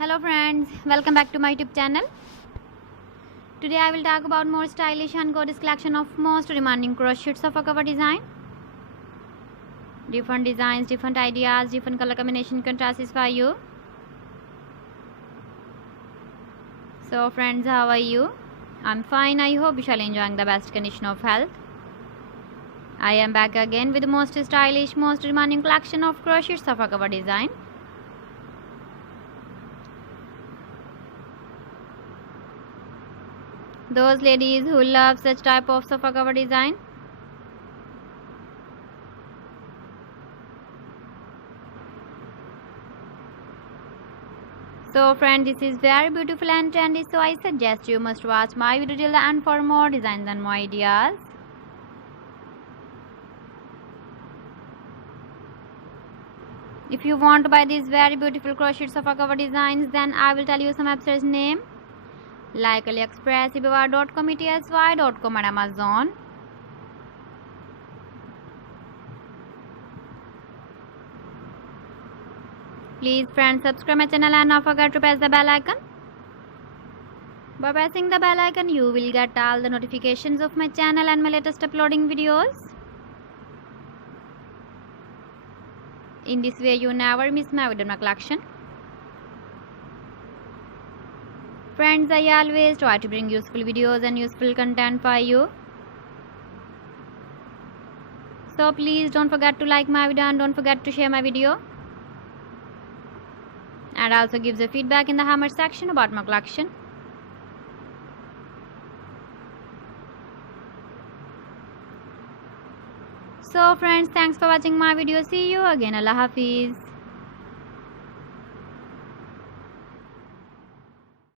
Hello friends, welcome back to my YouTube channel. Today I will talk about more stylish and gorgeous collection of most demanding crochets of a cover design. Different designs, different ideas, different color combination can satisfy you. So friends, how are you? I'm fine. I hope you shall enjoying the best condition of health. I am back again with the most stylish, most demanding collection of crochets of a cover design. Those ladies who love such type of sofa cover design. So friend, this is very beautiful and trendy, so I suggest you must watch my video till the end for more designs and more ideas. If you want to buy these very beautiful crochet sofa cover designs, then I will tell you some websites name like AliExpress, eBay.com, ETSY.com and Amazon. Please friends, subscribe my channel and not forget to press the bell icon. By pressing the bell icon, you will get all the notifications of my channel and my latest uploading videos. In this way, you never miss my video collection. Friends, I always try to bring useful videos and useful content for you. So please don't forget to like my video and don't forget to share my video. And also give the feedback in the comment section about my collection. So friends, thanks for watching my video. See you again. Allah Hafiz.